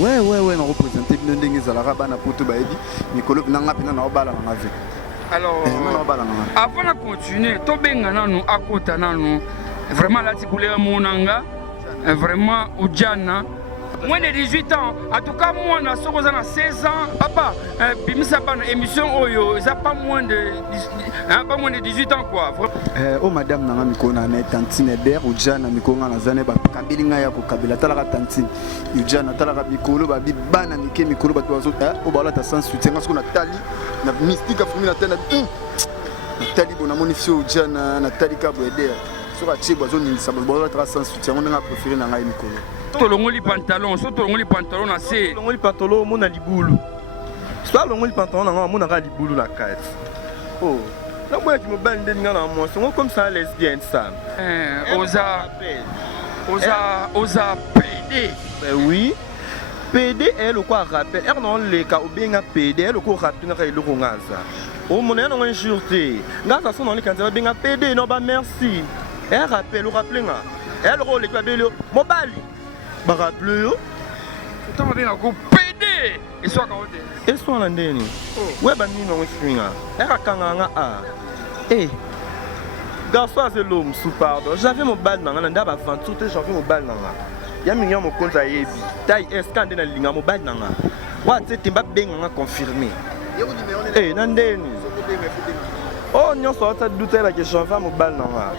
Ouais, on représente bien ndenge zalaka bana poto baebi mikolo nanga pina na obala na ngave. Alors avant de continuer, to benga nanu akota nanu vraiment la couleur monanga vraiment Ujana moins de 18 ans, en tout cas moi na soko za na 16 ans papa bimisa bana émission oyo ça pas moins de 18 ans quoi. Oh madame nanga mikona na tantine der Ujana mikonga na zane ba kabilinga ya ko kabila talaka tantine Ujana talaka mikolo ba bibana mike mikolo ba tozo o bala ta sans soutien parce qu'on a tali na mystique afumi na tana tali bona monifio Ujana na tali ka boeder sur a tchebo zone ça ba tra sans soutien on a préféré na ngai mikolo. Tolongoli pantalon, so tolongoli pantalon na se. Tolongoli pantalon mona libulu. Soit longoli pantalon na mona ga libulu la carte. Oh, na moi qui me bande nga na moi, sont comme ça lesbienne ça. Oza PD. Ben oui. PD est le quoi rappel. Er non le ka obenga PD le ko rappel na le ko ngaza. Oh mon non injurté. Ngaza son non le kanza benga PD non ba merci. Er rappel o rappel nga. Elle rôle les cabello mobile. Bah rappelez yo. Tout va bien ko PD. Et soit quand et soit la ndeni. Ouais ba ni non swinga. Era kanganga a. Eh. Garçon c'est l'homme sous pardon. J'avais mon bal nanga nda ba venture j'avais mon bal nanga. Ya minyo mo konza yebi. Tai escande na linga mo bal nanga. Wa tete mba benga confirmé. Eh nandeni. Oh nyo so ta douter la question va mo bal nanga.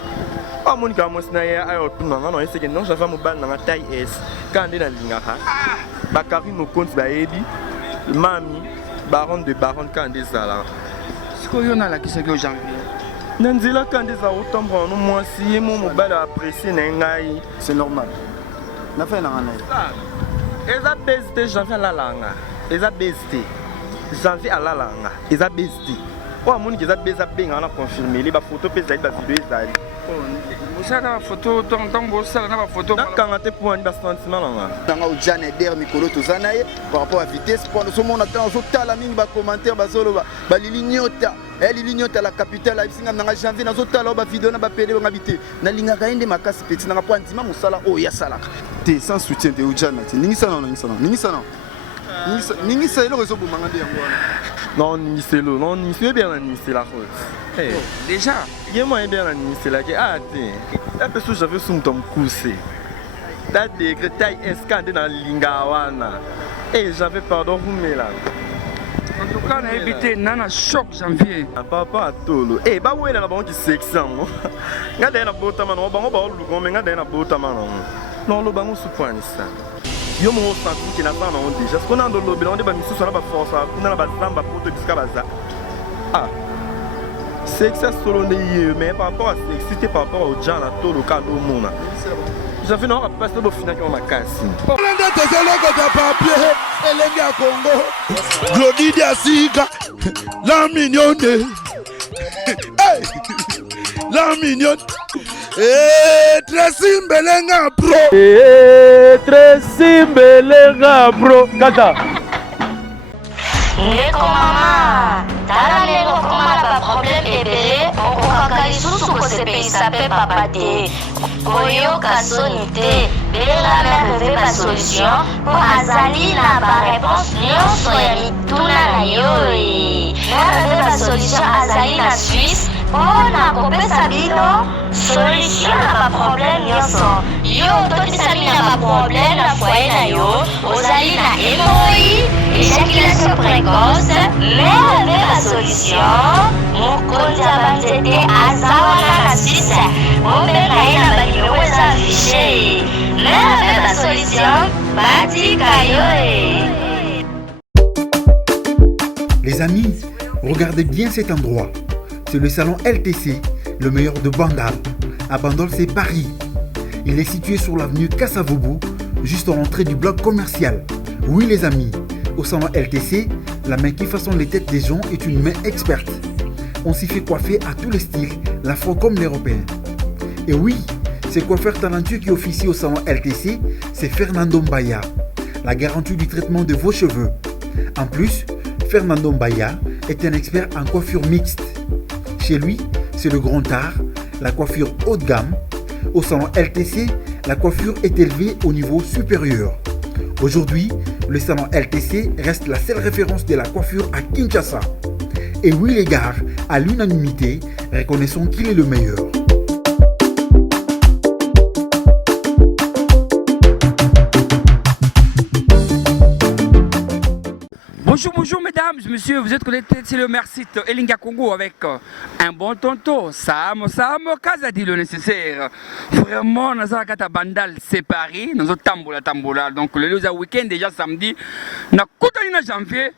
Ah mon gars, moi c'est ayo tunanga non c'est que non j'avais mon bal dans taille S quand on est dans lingaha bakari no compte ba ebi mami baron de baron quand des sala ce que yo na la kisa que janvier nanzila quand des autant no moi si mon mobile apprécié na ngai c'est normal na fait na ngana eza bezte janvier la langa eza bezte janvier la langa eza bezte oh mon qui eza beza benga na confirmer les ba photo pesa ba vidéo ezali ça la photo donc ça na ba photo quand tu pour un sentiment là tanga Ujana der mikolo tozana ye par rapport à vitesse pour ce monde attend zo tala mingi ba commentaire ba zolo ba lilignota lilignota la capitale a bisinga na janvier na zo tala ba vidéo na ba pele ba bité na linga ka ende makasi petit na po ndima musala o ya sala te sans soutien de Ujana te ningi sana ningi sa le réseau bomanga de yango non ni c'est le non ni c'est bien ni c'est la faute eh déjà il y a moyen bien ni c'est là que ah la personne j'avais son tom coussé date de taille escande dans lingawana et j'avais pardon vous mais là en tout cas on a évité nana choc janvier papa atolo eh ba wena na bango ki sexy ngo ngade na botama no bango ba lu ngome ngade na botama no non lo bango supani ça yo mo senti que na pas non déjà ce qu'on a dans le lobby on débat misu sur la force on a la bazamba pour te disca baza ah sexy solo ne mais par rapport à sexy par rapport au gens là tout le cas do mona j'avais non passer au final qui on a cassé Lende tezoloko ta papier elenge ya Congo Glody Diasika la mignonne hey la mignonne Tracy Mbelenga bro Tracy Mbelenga bro kata Ndeko mama tala lelo komala ba problème ebele okokaka lisusu kosepelisa mpe papa te koyoka soni te belenga merve ba solution mpo azali na baréponse nyonso ya mituna na yo merve ba solution azali na Suisse mpona kopesa bino solution na baproblème nyonso yo totisami na baproblème na foye na yo ozali na hémorroïde éjaculation précoce merve ba solution mokonzi ya banzete aza wana na Suisse obenga ye na banimero eza afishe merve ba solution batika yo Les amis, regardez bien cet endroit. C'est le salon LTC, le meilleur de Bandal. À Bandal, c'est Paris. Il est situé sur l'avenue Kassavoubou, juste à l'entrée du bloc commercial. Oui les amis, au salon LTC, la main qui façonne les têtes des gens est une main experte. On s'y fait coiffer à tous les styles, l'afro comme l'européen. Et oui, ce coiffeur talentueux qui officie au salon LTC, c'est Fernando Mbaya, la garantie du traitement de vos cheveux. En plus, Fernando Mbaya est un expert en coiffure mixte. Chez lui, c'est le grand art, la coiffure haut de gamme. Au salon LTC, la coiffure est élevée au niveau supérieur. Aujourd'hui, le salon LTC reste la seule référence de la coiffure à Kinshasa. Et oui les gars, à l'unanimité, reconnaissons qu'il est le meilleur. Bonjour mesdames, messieurs, vous êtes connectés sur le Merci Elinga Congo avec un bon tonton, Sam Kazadi le nécessaire. Vraiment, nous avons un bandal séparé, nous avons tambola. Donc le week-end déjà samedi, nous avons janvier.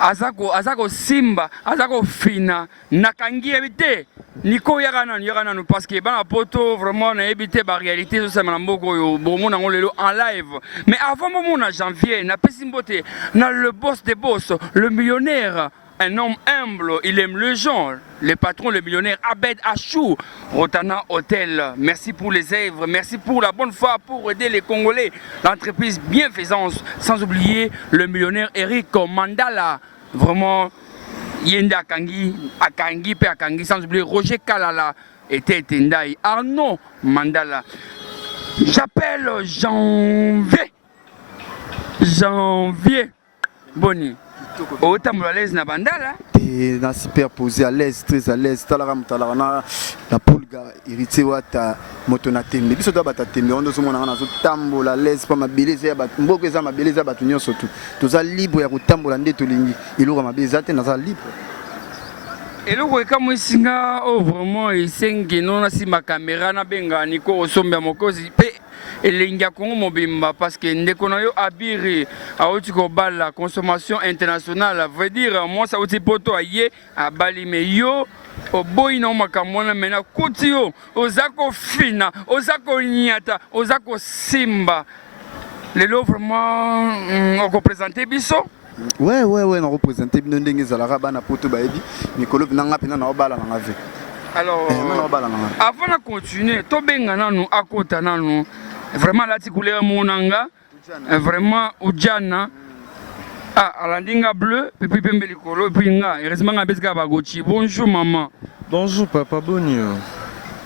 Azako simba, azako fina, nakangi ebité. Niko yagana nous parce que bana poto vraiment na ebité ba réalité so sama mboko yo bomo na ngolelo en live. Mais avant moment na janvier, na pesimboté, na le boss des boss, le millionnaire, un homme humble, il aime le genre. Le patron, le millionnaire Abed Achou, Rotana Hotel. Merci pour les œuvres, merci pour la bonne foi, pour aider les Congolais. L'entreprise bienfaisance, sans oublier le millionnaire Eric Mandala. Vraiment, Yenda Akangi, Pe Akangi, sans oublier Roger Kalala et Tendai. Arnaud Mandala. J'appelle Janvier. Boni. Autant à l'aise na bandala. Et na superposé à l'aise, très à l'aise. Talaram talarana la polga hérité wata motona tembe. Biso to bata tembe ondo so mona na so tambola l'aise pa mabeleza ba mboko eza mabeleza ba tunyo surtout. Toza libre ya kotambola nde tolingi. Iloko mabeleza te na za libre. eloko ekamo esinga o vraiment esengi nona sima caméra na benga niko osombya mokozi pe elengi ya Congo mobimba parce que ndeko na yo abiri auti kobala consommation internationale veut dire moi ça uti poto aye abali me yo oboyi na makambo na mena kuti yo ozako fina ozako nyata ozako simba lelo vraiment on représenter biso. Ouais, on représente bien des zalaka bana poto baebi mikolo nanga pena na obala na ngave. Alors avant de continuer, to benga nanu akota nanu vraiment la tikule monanga vraiment ujana alandinga bleu puis pembe likolo puis nga heureusement ngabeska bagochi. Bonjour maman. Bonjour papa bonio.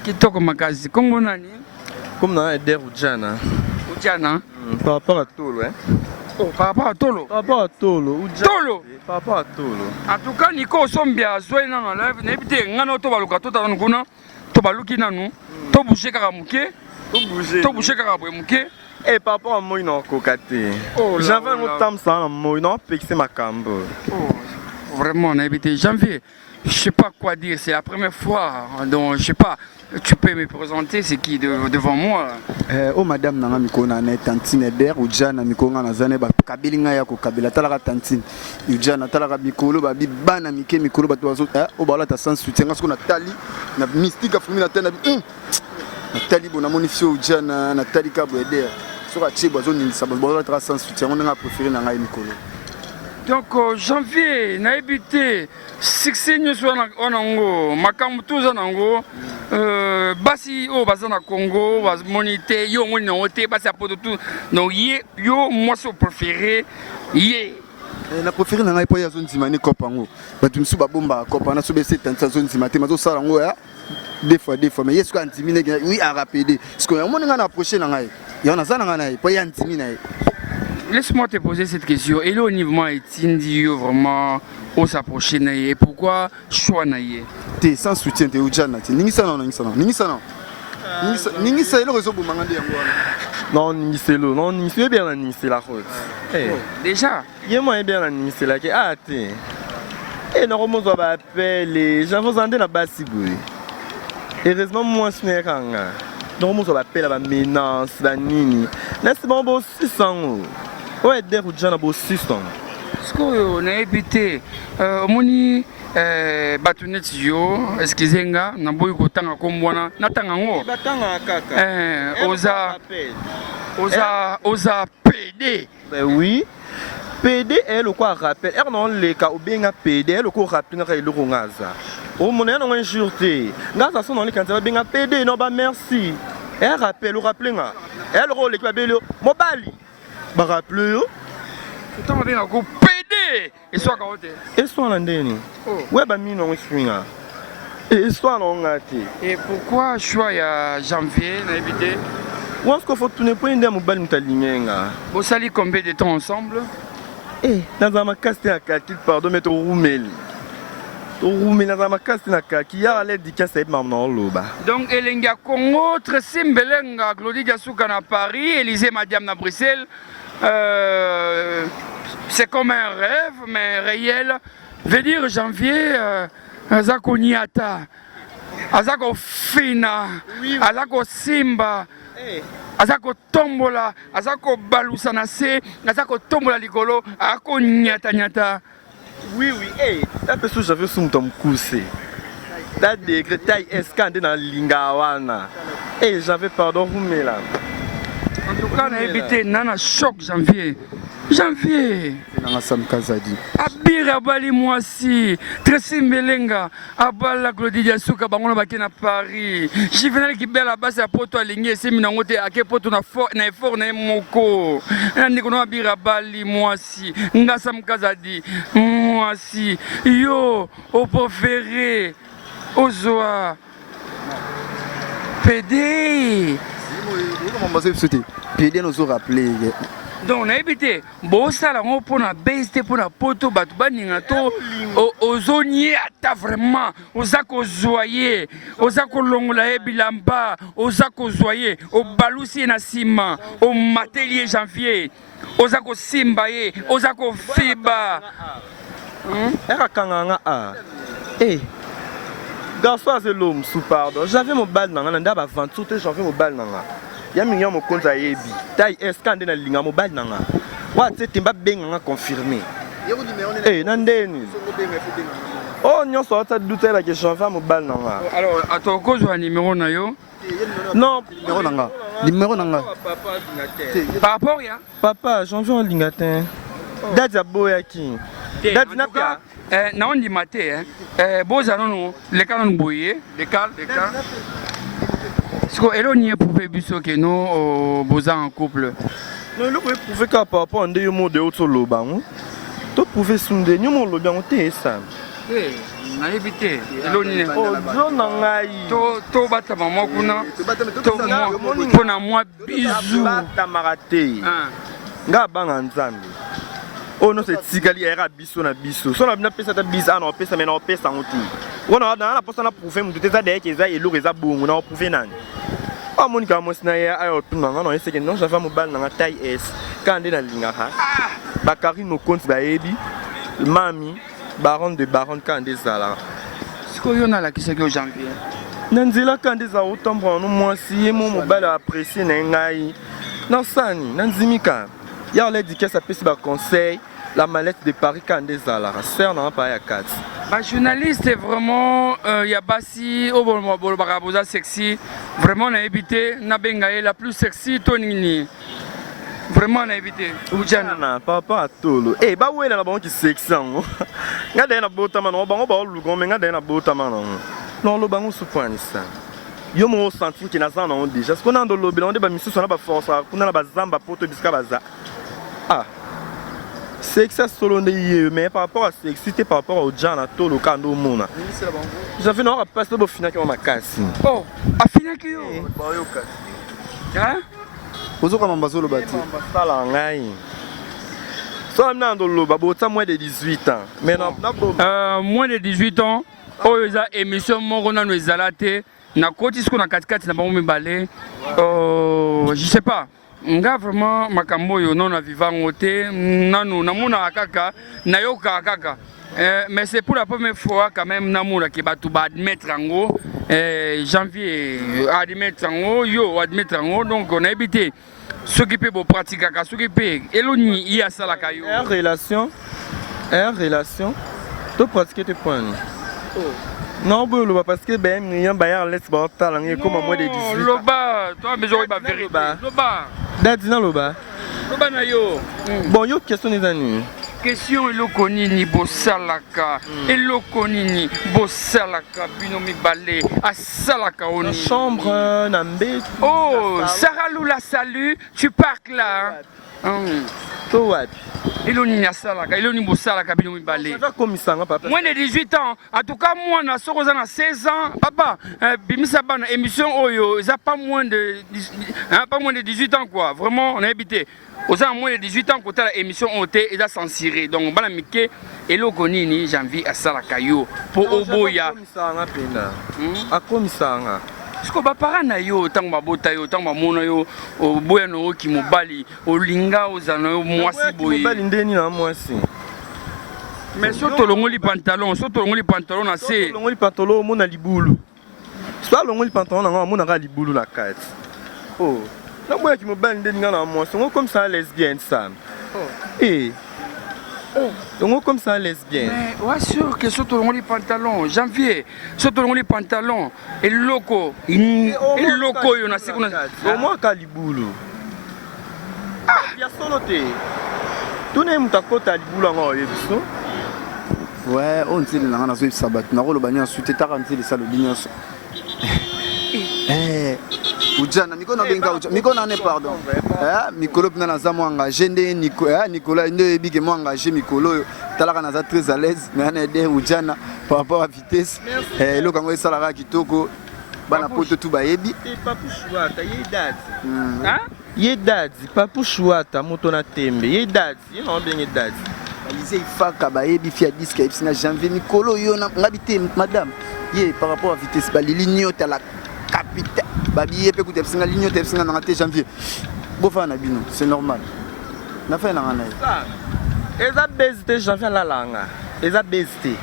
Kitoko makazi Kongo nani? Comme na Eder Ujana. Ujana Par rapport à Tolo hein. Oh, par rapport à Tolo. Par rapport à Tolo. Tolo. Par rapport à Tolo. En tout cas, Nico Sombia, Zoé dans la live, n'ébite, ngano to baluka to ta nguna, to baluki nanu, to boucher karamuke, to boucher karamuke. Et par rapport à moi non kokate. J'avais un temps sans moi non pixé ma cambo. Oh, vraiment, n'ébite, janvier. Je sais pas quoi dire, c'est la première fois, donc je sais pas. Tu peux me présenter, c'est qui devant moi? Oh madame nanga mikona na tantine der ujana mikonga na zane ba kabilinga ya ko kabila talaka tantine ujana talaka mikolo ba bibana mike mikolo ba tozo o bala ta sans soutien ngasko na tali na mystique afumi na tena na tali bona monifio ujana na tali ka boeder soka chibo zoni sa bala ta sans soutien on nga préféré na ngai mikolo. Donc janvier na habité succès nyonso onango makambo tuza nango basi o bazana Congo bas monité yo moni na hoté basi apoto tout donc yo moi so préféré yé na préféré na ngai po ya zone zimani kopango batu msu ba bomba kopana so be c'est tantsa zone zimate mazo sala ngo ya deux fois mais yesko antimine oui à rappeler parce que on nga na approcher na ngai ya na zana ngai po ya antimine. Laisse-moi te poser cette question. Et là, au niveau est vraiment où s'approcher et pourquoi choix naïe? T'es sans soutien, t'es ujana. Ningisa non. Ningisa est le réseau pour m'engager. Non, Ningisa non, Ningisa bien la Ningisa la route. Déjà. Il y a moins bien la Ningisa la qui a été. Et normalement on va appeler. J'avais entendu la base boui. Heureusement moi je n'ai rien. Normalement on va appeler la menace, la nini. Là c'est bon 600. Ouais, der ujana bo 600. Ce qu'on a habité, moni batunet yo, excusez-nga, na boy ko tanga kombwana, na tanga ngo. Batanga kaka. Oza PD. Ben oui. PD est le quoi rappel. Er non le ka obenga PD est le quoi rappel na le rongaza. O monena no injurté. Ngaza son non le kanza benga PD non ba merci. Er rappel o rappelinga. Er le rôle qui va bello mobali. Ba rappel yo. Tout on vient ko PD. Et soit kaote. Et soit landeni. Ouais ba mi non swinga. Et soit non ngati. Et pourquoi choix ya janvier na habité? On se faut tourner pour une mobile mutalinga. Vous salez combien de temps ensemble? Eh, dans un casté à calcul, pardon, mais au roumeli. Au roumeli, dans un casté à calcul, il y a l'aide d'Ika Saïd Mamman Loba. Donc, Elenga Congo, Tressim Belenga, Claudie Diasouka à Paris, Élysée Madiam à Bruxelles. C'est comme un rêve, mais réel. Veut dire janvier, Azako Niata, Azako Fina, Azako Simba, Azako Tombola, Azako Balusanase, Azako Tombola Ligolo, Azako Niata Niata. Oui, hey, la personne j'avais son tom coussé. La décret taille escandé dans Lingawana. Eh, j'avais pardon, vous me là. En tout cas, on a évité Nana choc janvier. Janvier. Abira Bali Moisi, Tressim Belenga, Abala Claudie Diasouka, Bangono Bakena Paris. Jivenel Kibela base à Poto Aligné, Seminangote, Ake Poto na effort na Moko. Nikono Abira Bali Moisi, Ngasam Kazadi, Moisi, Yo, Opo Ferré, Ozoa, PD. PD nous a rappelé. Donc on a évité ça là on pour na baisser pour na poto batu baninga to ozonier ata vraiment ozako zoyer ozako longola ebilamba ozako zoyer o balusi na sima au matelier janvier ozako simba ye ozako fiba Era kanganga a eh garçon c'est l'homme sous pardon j'avais mon bal nanga ndaba 20 tout j'avais mon bal nanga ya mingi mo konza yebi taille escande na linga mobile nanga wa tete mba benga confirmé eh nandeni oh nyo so ta douter la question fa mobile nanga alors atoko zo numéro na yo non numéro nanga par rapport ya papa janvier en lingatin date ya boya ki date na ka na on dit maté boza non le canon boyer le cal est-ce que elle n'y est prouvé que nous beaux en couple? Non, le prouvé qu'à par rapport à des mots de autre loba, tu pouvais sonder nous mon loba on t'est ça. Eh, na évité. Elle n'y est. Oh, John nangai. To bata maman kuna. To moi kuna moi bisou. Bata maraté. Nga banga nzambe. Oh non c'est tigali era biso na biso. So na bina pesa ta bisa na pesa mais na pesa ngoti. Wana na posa na prouver mu teza de ke za elo reza bongo na prouver nani. Ah mon gars moi na ya ayo tunanga non c'est que non j'avais mon bal na taille S quand na linga ha. Bakari no compte ba ebi. Mami baron de baron quand des ala. Ce que yo na la qui c'est que janvier. Nanzila quand des a autant prendre moi si mon mobile apprécier na ngai. Non sani nanzimika. Ya on l'a dit que ça peut se conseil. La mallette de Paris quand des ala. Sœur n'a pas ya 4. Bah journaliste est vraiment ya basi au bon baraboza sexy. Vraiment on a évité na bengaye la plus sexy tonini. Vraiment on a évité. Ujana papa atolo. Eh ba wena na bon qui sexy ngo. Ngade na botama no bango ba lugo me ngade na botama no. Non lo bango supani ça. Yo mo senti que na za na on déjà. Ce qu'on a dans le lobby on ba misu na ba force kuna na ba zamba poto biska baza. Ah. Sexy solo mais par rapport à sexy par rapport au Jana Tolo Kando Mona. J'avais non pas passer au final qui m'a cassé. Oh, à final qui yo. Hein? Ozo kama mbazolo bati. Sala ngai. So amna ndo lo babo ta moins de 18 ans. Mais non, moins de 18 ans. Oh eza émission moko na no ezalate na koti ce qu'on a katikati na bango mibale. Je sais pas. Nga vraiment makambo yo non na vivango te nanu namuna kaka nayoka kaka mais c'est pour la première fois quand même namuna ki batu ba admettre ngo janvier admettre ngo yo admettre ngo donc on a évité ce qui peut pratiquer ce qui peut eloni il y a ça la kayo relation to pratiquer tes points. Non, parce que ben, il y a un bailleur laisse pas talent comme moi de 18. Loba, toi mais j'aurais pas vérifié. Loba. Dadina loba. Loba na yo. Bon, yo question des amis. Question eloko nini bosalaka. Eloko nini bosalaka binomi balé asalaka oni. Chambre nambe. Oh, Sarah Lula salut, tu parles là. To wapi? Eloni Nyasalaka, Eloni Bosalaka, Bino Mibale. Moins de 18 ans, en tout cas, moi, na soko za na 16 ans, papa, bimisa bana émission oyo, ça pas moins de 18 ans quoi. Vraiment, on a habité. Aux gens moins de 18 ans, quand la émission ont été censurée. Donc, bana mike eloko nini janvier à Salaka yo pour Oboya. A komisanga. Parce que bapara na yo tant babota yo tant bamona yo Oboya no ki mobali olinga ozana yo mwasi boye. Mobali ndeni na mwasi. Mais surtout longoli pantalon na se. Longoli pantalon mona libulu. Soit longoli pantalon na mona ga libulu na kati. Oh. Na moi qui me bande ndeni na mwasi, on comme ça lesbienne ça. Eh. Donc comme ça lesbienne. Mais ouais sûr que surtout les pantalons, janvier, surtout les pantalons et loco, il y en a c'est qu'on a. Au moins calibulu. Ah, bien soloté. Tout n'est pas côté libulu en yebiso. Ouais, on dit na na zo sabat na rolo banya suite ta kanti le salo binyoso. Ujana mikona benga uja mikona ne pardon mikolo pina na za mo engagé nde Nicolas nde bige mo engagé mikolo talaka na za très à l'aise mais na aider ujana par rapport à vitesse le kango esalaka kitoko bana poto tu bayebi papu chouata yedadi papu chouata moto na tembe yedadi yena benga yedadi Alizé ifaka bayebi fia disque ipsina janvier mikolo yo na ngabite madame ye par rapport à vitesse balili nyota la capitaine babiye pe kuté singa ligne té singa na té janvier bofa na bino c'est normal na fa na ngana eza bezité janvier la langa eza bezité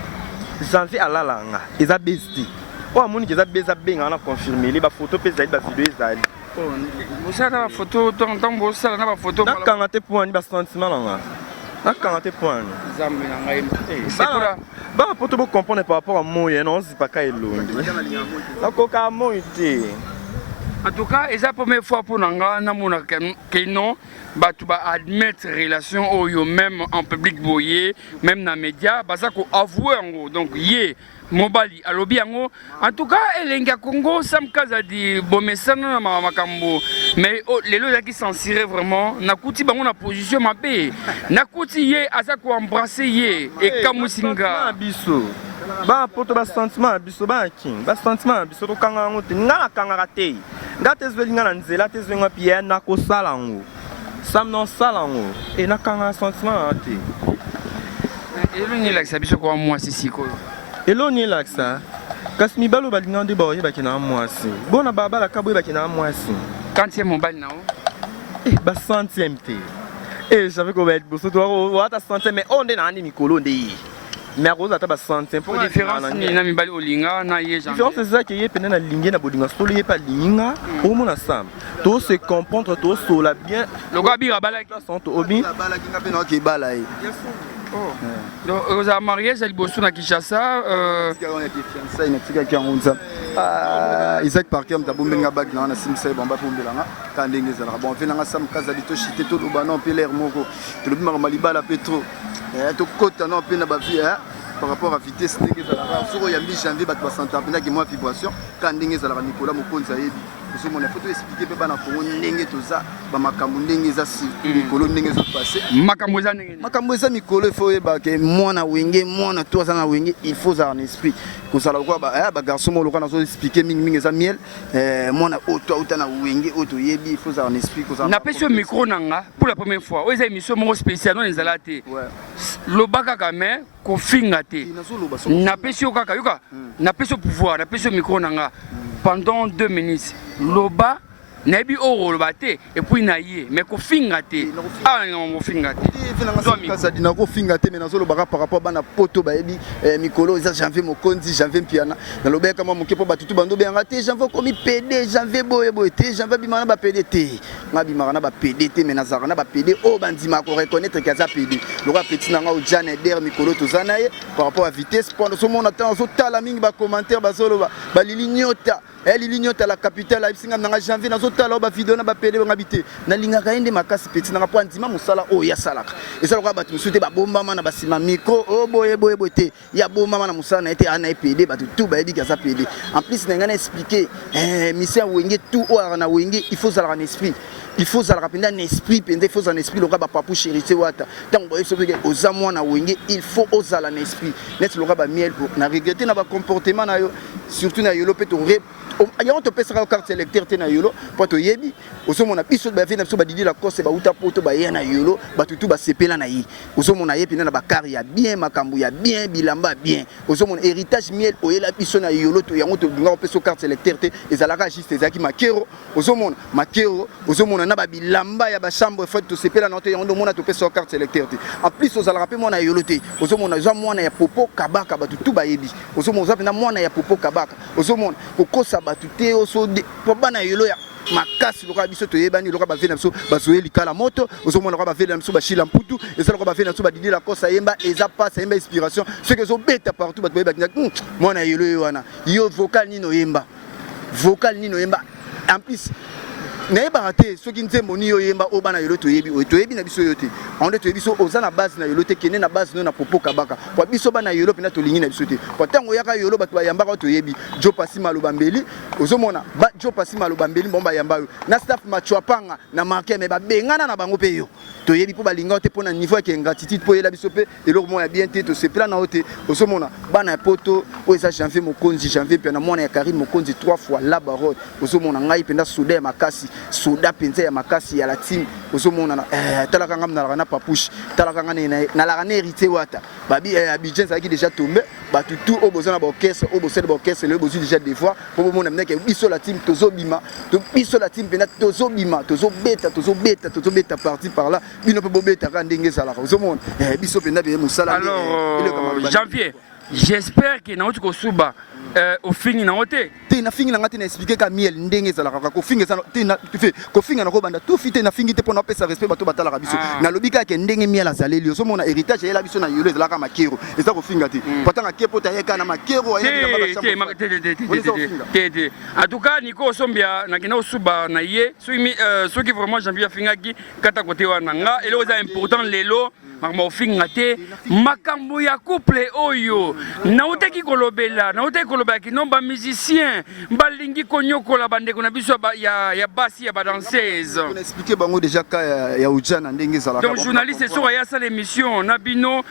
janvier ala langa eza bezité o amoni ke eza beza benga na confirmer les ba photo pe zali ba vidéo ezali vous savez la photo tant vous savez na ba photo na kanga te point ni ba sentiment langa na kanga te point zambi na ngai c'est pour ba poto bo comprendre par rapport à moyen non c'est pas ka elongi na koka moyen. En tout cas, c'est la première fois pour nous que non, tu vas admettre relation au même en public boyer, même dans les médias, parce qu'on avoue donc yé mobali alobi yango. En tout cas, elenga Congo sam kaza di bomesana na makambo, mais les lois qui censurent vraiment, nakuti bango na position mabé, nakuti yé azako embrasser yé et kamusinga biso. Ba poto ba sentiment biso ba king ba sentiment biso to kanga ngote ngala kanga raté ngate zwelinga na nzela te zwenga pia na ko sala ngo sam non sala ngo e na kanga sentiment ate eloni laksa biso ko mwasi siko eloni laksa kasi mibalo balinga nde ba yeba kina mwasi bona baba la kabo yeba kina mwasi kantie mobali nao ba centième te j'avais qu'on va être bosso toi on ta centième mais on est na ni mikolo nde mais rose ata ba centième pour différence ni na mibali olinga na ye genre différence c'est ça qui est pena na lingue na bodinga solo ye pa linga au mona sam to se comprendre to sola bien le gars bira balaki sont obi la balaki na pena ki bala yi oh donc vous avez marié à Liboso na Kinshasa on était fiancés na tika ki ngonza Isaac Parker mtabombenga bag na simsa bamba pombelanga ka ndenge zala bon venanga sam kaza lito chité to lobana on peut l'air moko to lobi malibala petro to kota non pe na ba vie par rapport à vitesse ndenge zala soko ya mi janvier bat 60 pena ki moi vibration ka ndenge zala Nicolas Mokonza yebi parce que mon photo expliquer pe bana ko ndenge toza ba makambo ndenge za si Nicolas ndenge zo passer makambo za Nicolas il faut ba ke mwana wenge mwana to za na wenge il faut ça en esprit ko sala ko ba garçon mo lokana zo expliquer mingi za miel mwana auto auta na wenge auto yebi il faut ça en esprit ko ça na pesi micro nanga pour la première fois oza émission mo spécial non ezalate lobaka kame ko finga te na pesi kaka yoka na pesi pouvoir na pesi micro nanga pendant 2 minutes loba nabi oro lobate et puis naie mais ko finga te ah ngo finga te kaza dina ko finga te mais nazolo baka par rapport bana poto bayebi mikolo za janvier mokonzi janvier piana na lobeka mo mokepo batutu bando benga te janvier komi PD janvier boye te janvier bimana ba PD te ngabi marana ba PD te mais nazara na ba PD o bandima ko reconnaître kaza PD loka petit nanga o Jane der mikolo tozana ye par rapport à vitesse pendant ce moment attend zo tala mingi ba commentaire ba solo ba lilignota lilignota la capitale a singa nanga janvier nazo tala ba vidéo na ba PD ngabité na linga kaende makasi petit nanga po andima musala o ya salaka esala ko batu musute ba bomba mana ba sima micro o boye te ya bomba mana musala na été ana PD batu tout ba yebi kaza PD en plus na ngana expliquer mission wenge tout o na wenge il faut ça en esprit il faut ça rappeler un esprit pendant il faut un esprit le gars papa chérité wata tant boye so que aux amoi na wenge il faut oser un esprit net le gars miel na regretter na ba comportement na yo surtout na yolo peut ya on te pèsera carte électeur te na yolo pour to yebi oso mona biso ba vena biso ba didi la course ba uta poto ba yena yolo ba tutu ba sepela na yi oso mona yepi na ba kari ya bien makambu ya bien bilamba bien oso mona héritage miel oyela biso na yolo to yango to dunga peso carte électeur te ezalaka juste ezaki makero oso mona makero oso mona na ba bilamba ya ba chambre fait to sepela na to yango mona to peso carte électeur te en plus ozala rappeler mona yolo te oso mona za mona ya popo kabaka ba tutu ba yebi oso mona za pena mona ya popo kabaka oso mona kokosa batute oso po bana yolo ya makasi loka biso to yebani loka ba vena biso bazoye likala moto oso mona loka ba vena biso ba shila mputu eza loka ba vena biso ba didi la kosa yemba eza pas yemba inspiration ce que zo beta partout ba toyeba mona yolo yo wana yo vocal nino yemba en plus nayeba te soki nzembo ni yo yemba o bana yolo toyebi na biso yo te on to yebi so oza na base na yolo te kene na base no na popo kabaka kwa biso bana yolo pena to lingi na biso te kwa tango yaka yolo bato ba yamba ko toyebi jo pasi maloba mbeli ozomona ba jo pasi maloba mbeli bomba yamba yo na staff machwapanga na marqué me ba bengana na bango pe yo toyebi po ba linga te pona niveau ya ingratitude po yela biso pe eloko mo ya bien te to se plan na ote ozomona bana poto o eza janvier mokonzi janvier pe na mona ya Karim mokonzi 3 fois la barode ozomona ngai penda souda makasi soda penza ya makasi ya la team ozomona na talaka ngam na la papushi talaka ngane na la rane hérité wata babi Abidjan ça qui déjà tombé ba tout au besoin na orchestre au besoin de orchestre le besoin déjà des fois pour mona mena ke biso la team tozobima to biso la team pena tozobima tozobeta parti par là bino pe bobeta ka ndenge sala ozomona biso pena be musala alors janvier j'espère que na otiko suba au fini na ote te na fingi na ngati na expliquer ka miel ndenge ezalaka ko fingi ezana te na fe ko fingi na ko banda tout fite na fingi te pona pesa respect bato batala biso na lobika ke ndenge miel azaleli so mona héritage yela biso na yolo ezalaka makero eza ko finga te patanga kepo ta yeka na makero ayela te en tout cas Nico Sombia na kina osuba na ye soki vraiment janvier fingaki kata kote wana nga elo za important lelo makambo te makambo ya couple oyo nauteki kolobela nauteki kolobela kino ba musicien balingi konyokola bandeko na biso ya basi ya ba danseuse on expliquer bango déjà ka ya ujana ndenge zala donc journaliste sur ya sa l'émission na bino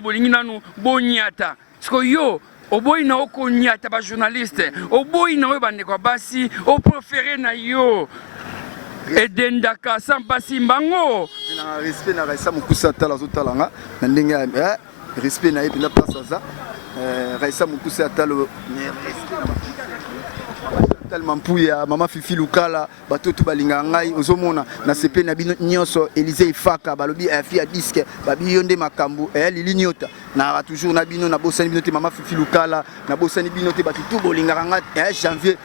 bolingi nanu bonyata parce yo oboyi na okonyata ba journaliste oboyi na bandeko basi o préféré na yo edendaka sampasi mbango na respect na Raissa Mukusa tala zotalanga na ndenge respect na epina place za Raissa Mukusa talo tellement mpuya mama Fifi Lukala batoto balinga ngai ozomona na sepe na bino nyonso Élysée Ifaka balobi afi ya disque babi yonde makambo lili nyota na toujours na bino na bosani bino te mama Fifi Lukala na bosani bino te batutu bolinga nga janvier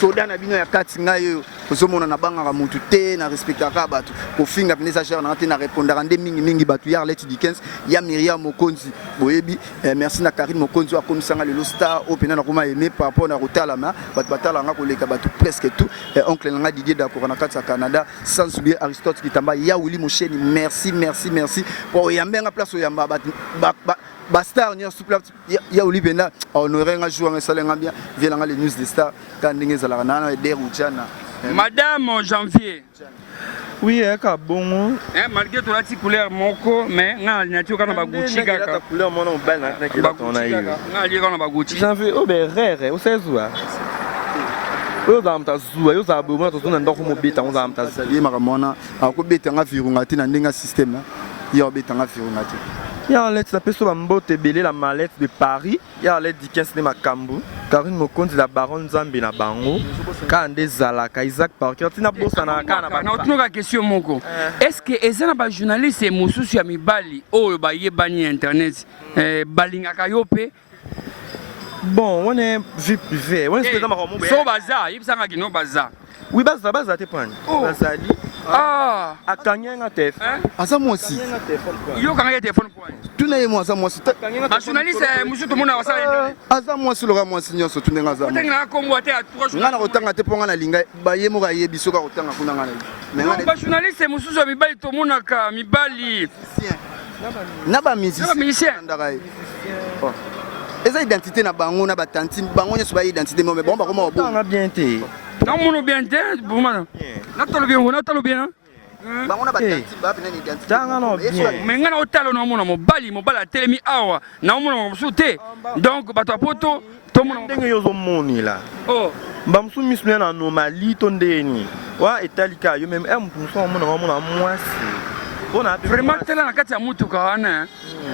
soda na bino ya kati ngai ozomona na banga mutu te na respectaka batu ko finga pinesa cher na te na répondre ande mingi batu ya Arlette du 15 ya Myriam Mokonzi boyebi merci na Karim Mokonzi akomisanga le star opena na koma aimé par rapport na rotalama batu batalanga ko leka presque tout oncle nanga Didier d'accord na kati ya Canada sans oublier Aristote Kitamba ya Willy Mosheni merci pour yambenga place oyamba bastar nya souple ya Olivena honorer nga jouer nga salenga bien vielanga les news des stars quand ndenge zalaka na derujana madame janvier oui ka bongo malgré tout la petite couleur moko mais nga nature kana ba Gucci kaka couleur mona mbana na kila tona hiyo nga lié kana ba Gucci janvier oberere osezwa oyo za mtazua yo za bomona tozona ndako mobeta on za mtazua ye makamona akobeta nga virunga te na ndenga système ya obeta nga virunga te ya lettre ça peut so mbote belé la mallette de Paris ya lettre du 15 de Makambu Karine Mokonzi la baronne Nzambe na bango kande zalaka Isaac Parker tina bossa na kana ba na otunoka question moko est-ce que ezana ba journaliste mususu ya mibali oyo ba yebani internet balingaka yo pe bon on est vie privée on est ce que ça m'a so baza yibsanga kino baza oui baza te prendre bazali akanyanga téléphone asa mosi yo kanga téléphone point tuna ye mosa mosi ba journaliste mususu to mona wasala asa mosi loka mosi nyonso tunenga za tenga kongo te a 3 jours ngana kotanga te ponga na linga ba ye mo ga ye bisoka kotanga kuna ngana mais ba journaliste mususu ya mibali to mona ka mibali na ba musicien ndakai eza identité na bango na batanti bango nyonso ba identité mais bon ba koma on a bien été Non, mon bien, pour moi. Natalo bien, natalo bien. Bango na batanti ba pena ni identité. Tanga no bien. Mais ngana otalo na mona mobali telemi awa na mona mosute. Donc bato apoto to mona Ndenge yozo moni la. oh Bamsu misune na anomalie to ndeni. Wa etalika yo même muso mona mwasi. Bona vraiment tela na kati ya mutuka wana.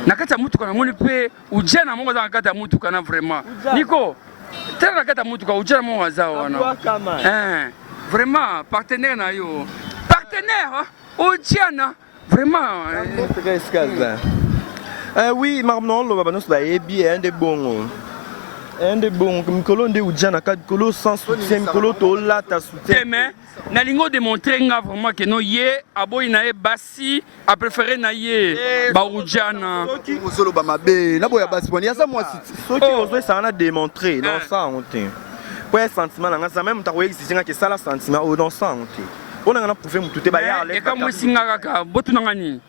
Na kati ya mutuka na moni pe ujana mongo za kati ya mutuka na vraiment. Niko tela na kati ya mutuka ujana mongo za wana. Vraiment partenaire na yo. Partenaire ujana vraiment. Oui, marmon lo banos ba ebi un de bongo. Un de bon mikolo nde ujana ka mikolo sans soutien mikolo to la ta soutien. Mais na lingo démontrer nga vraiment que no ye aboyi na e basi a préféré na ye ba ujana. Ozolo ba mabe na boya basi poni asa moi site. Soki ozo ça na démontrer dans ça on te. Pour un sentiment na ça même ta ko exiger nga que ça la sentiment au dans ça on te. On a prouvé mutu te ba ya le. Et comme singa kaka botu ngani.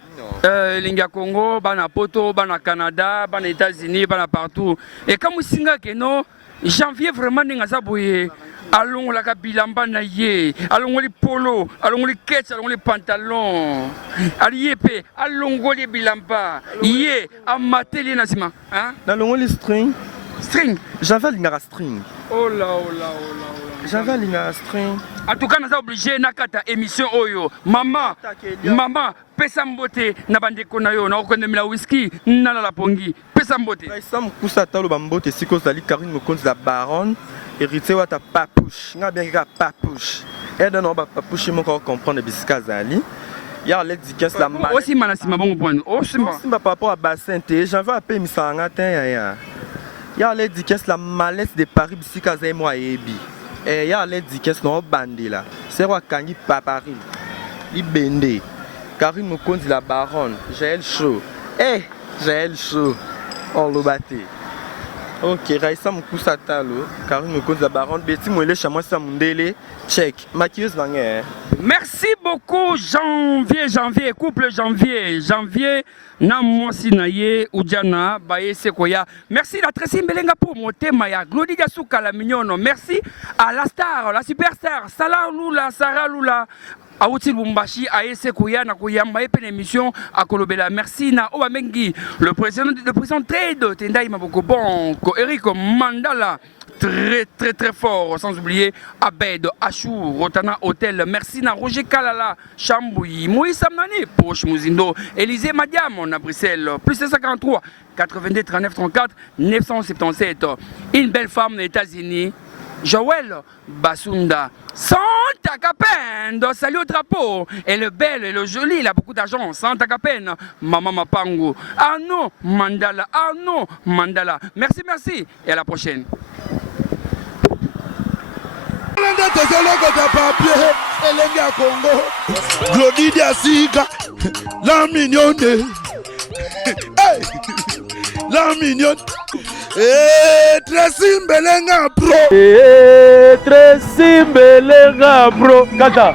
Linga Congo, bana Poto, bana Canada, bana États-Unis, bana partout. Et comme singa que no janvier vraiment ninga sabouye. Allons la kabilamba na ye, allons les polo, allons les ketch, allons les pantalons. Aliepe, allons les bilamba. Ye, amateli nasima, hein? Allons les string. String. J'avais l'inga string. Oh là, oh là, oh là. J'avais l'inga string. En tout cas, nous sommes obligés de émission Oyo. Maman, pesa mbote na bandeko na yo na okondemela whisky na la pongi. Pesa mbote. Ça me cousa talo bambote siko zali Karine Mokonzi la baronne héritier wa ta papouche. Nga bien ka papouche. Aide non ba papouche mo ko comprendre bisika zali. Ya les dikes la mal. Aussi manasima bon point. Aussi par rapport à bassin té, j'en veux appeler misanga ten ya les dikes la malaise de Paris bisika zai moi ebi. Et il y a les dikes no bandi là. C'est quoi kangi papari. Libende. Karine Mokonzi la baronne, j'ai le chaud. J'ai le chaud. On le batté. Ok, Raissa Moussa Talo, Karine Mokonzi la baronne, Betty Mouele Chamois Samundele, check. Maquilleuse Vanger. Merci beaucoup, janvier, couple janvier. Na mwasi na ye ujana baye sekoya. Merci la Tracy Mbelenga pour motema ya Glody Diasuka la mignonne. Merci à la star, la superstar Salah Lula, Sarah Lula. Aouti Bumbashi aese koya na koyamba epene émission à Kolobela. Merci na Obamengi, le président Trade Tendai Maboko Bonko, Eric Mandala. Très fort, sans oublier Abed, Achou, Rotana Hotel. Merci na Roger Kalala, Chamboui, Moïse Samnani, Poche Mouzindo, Élisée Madiam, à Bruxelles, plus 743 82 39 34 977. Une belle femme des États-Unis, Joël Basunda. Santa Capendo, salut au drapeau. Et le bel et le joli, il a beaucoup d'argent. Santa Capendo, Maman Mapango. Arnaud Mandala. Merci. Et à la prochaine. Glody Diasuka, la mignonne. La mignonne. Tracy Mbelenga bro. Tracy Mbelenga bro. Kata.